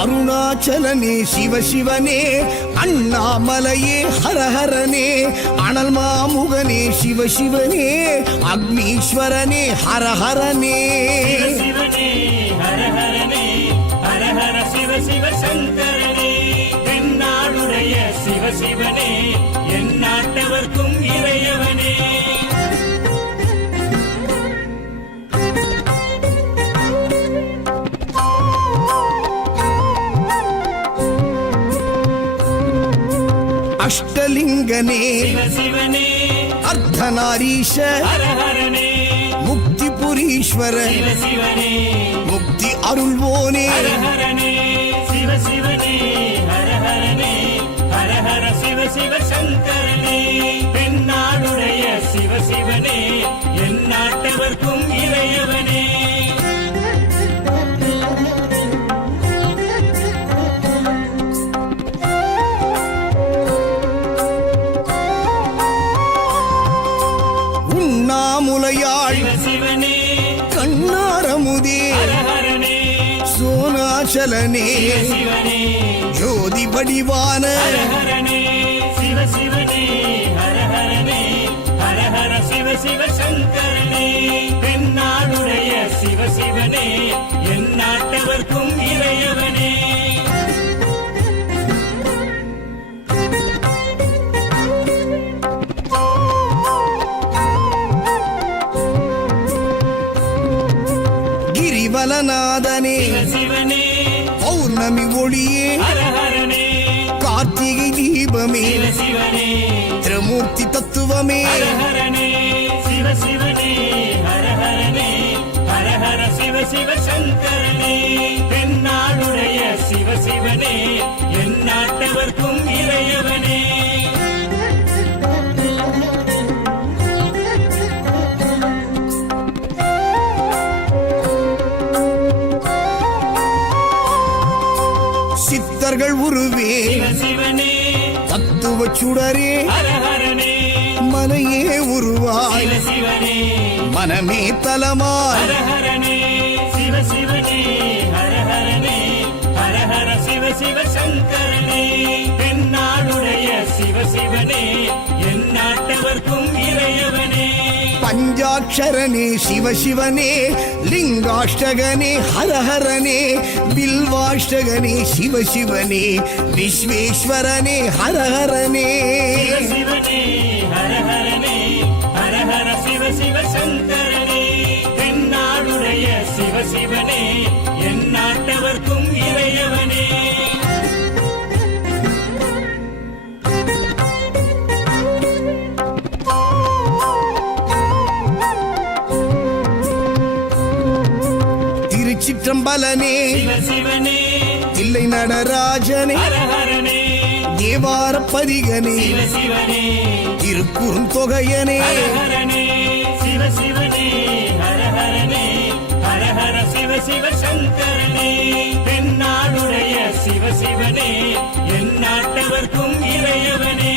அருணாச்சலனே சிவசிவனே, அண்ணாமலையே ஹரஹரனே, அனல் மாமுகனே சிவசிவனே, அக்னீஸ்வரனே ஹரஹரனே. சிவசிவனே ஹரஹரனே, ஹரஹர சிவ சிவ சங்கரனே, தென்னாடுடைய சிவசிவனே, என் நாட்டவர்க்கும் இறையவனே. அஷ்டலிங்கனே சிவசிவனே, அர்த்தநாரீஷ ஹரஹரனே, முக்திபுரீஸ்வர சிவசிவனே, முக்தி அருள்வோனே. ஹரஹரனே சிவசிவனே, ஹரஹரனே, ஹரஹர சிவ சிவ சங்கரனே, தென்னாடுடைய சிவசிவனே, என் நாட்டவர்க்கும் இறையவனே. உண்ணாமுலையாள் சிவசிவனே, கண்ணாரமுதே ஹரஹரனே, சோனாச்சலனே சிவசிவனே, ஜோதி வடிவான ஹரஹரனே சிவசிவனே, ஹரஹரனே, ஹரஹர சிவ சிவ சங்கரனே, தென்னாடுடைய சிவசிவனே, என் நாட்டவர்க்கும் இறையவனே. கிரிவலநாதனே சிவசிவனே, பௌர்ணமி ஒளியே ஹரஹரனே, கார்த்திகை தீபமே சிவசிவனே, திரமூர்த்தி தத்துவமே. ஹரஹரனே சிவசிவனே, ஹரஹரனே, ஹரஹர சிவ சிவ சங்கரனே, தென்னாடுடைய சிவசிவனே, என் நாட்டவர்க்கும் இறையவனே. சித்தர்கள் உருவே சிவசிவனே, தத்துவ சுடரே ஹரஹரனே, மனையே உருவாய் சிவசிவனே, மனமே தலமாய். ஹரஹரனே சிவசிவனே, ஹரஹரனே, ஹரஹர சிவ சிவ சங்கரனே, தென்னாடுடைய சிவசிவனே, என் நாட்டவர்க்கும் இறையவனே. பஞ்சாட்சரனே சிவசிவனே, லிங்காஷ்டகனே ஹரஹரனே, பில்வாஷ்டகனே சிவசிவனே, விஸ்வேஸ்வரனே ஹரஹரனே. சிவசிவனே, ஹரஹரனே, ஹரஹர சிவ சிவ சங்கரனே, தென்னாடுடைய சிவசிவனே, என் நாட்டவர்க்கும் இறையவனே. திருச்சிற்றம்பலனே சிவசிவனே, தில்லை நடராஜனே, ஹரஹரனே, தேவார பதிகனே, சிவசிவனே, திருக்குறுந்தொகையனே. ஹரஹரனே சிவசிவனே, ஹரஹரனே, ஹரஹர சிவ சிவ சங்கரனே, தென்னாடுடைய சிவசிவனே, என் நாட்டவர்க்கும் இறையவனே.